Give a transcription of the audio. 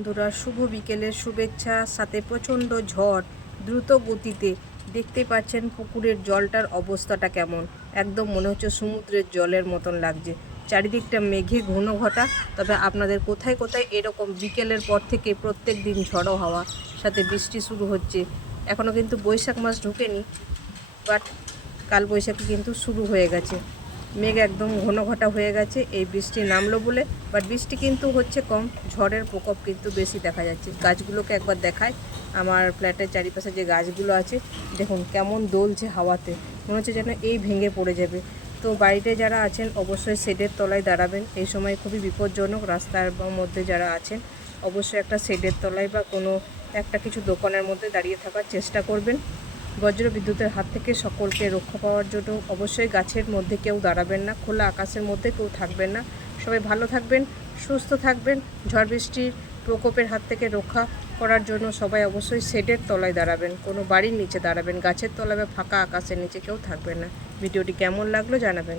বন্ধুরা, শুভ বিকেলের শুভেচ্ছা। সাথে প্রচণ্ড ঝড়, দ্রুত গতিতে। দেখতে পাচ্ছেন পুকুরের জলটার অবস্থাটা কেমন। একদম মনে হচ্ছে সমুদ্রের জলের মতন লাগছে। চারিদিকটা মেঘে ঘন ঘটা। তবে আপনাদের কোথায় কোথায় এরকম বিকেলের পর থেকে প্রত্যেক দিন ঝড়ো হাওয়া সাথে বৃষ্টি শুরু হচ্ছে। এখনও কিন্তু বৈশাখ মাস ঢোকেনি, বাট কাল বৈশাখী কিন্তু শুরু হয়ে গেছে। মেঘ একদম ঘন ঘটা হয়ে গেছে, এই বৃষ্টি নামলো বলে। বাট বৃষ্টি কিন্তু হচ্ছে কম, ঝড়ের প্রকোপ কিন্তু বেশি দেখা যাচ্ছে। গাছগুলোকে একবার দেখায়, আমার ফ্ল্যাটের চারিপাশে যে গাছগুলো আছে দেখুন কেমন দোলছে হাওয়াতে, মনে হচ্ছে যেন এই ভেঙে পড়ে যাবে। তো বাড়িতে যারা আছেন অবশ্যই শেডের তলায় দাঁড়াবেন। এই সময় খুবই বিপজ্জনক। রাস্তার মধ্যে যারা আছেন অবশ্যই একটা শেডের তলায় বা কোনো একটা কিছু দোকানের মধ্যে দাঁড়িয়ে থাকার চেষ্টা করবেন। বজ্র বিদ্যুতের হাত থেকে সকলকে রক্ষা পাওয়ার জন্য অবশ্যই গাছের মধ্যে কেউ দাঁড়াবেন না, খোলা আকাশের মধ্যে কেউ থাকবেন না। সবাই ভালো থাকবেন, সুস্থ থাকবেন। ঝড় বৃষ্টির প্রকোপের হাত থেকে রক্ষা করার জন্য সবাই অবশ্যই শেডের তলায় দাঁড়াবেন, কোনো বাড়ির নিচে দাঁড়াবেন। গাছের তলায় বা ফাঁকা আকাশের নিচে কেউ থাকবেন না। ভিডিওটি কেমন লাগলো জানাবেন।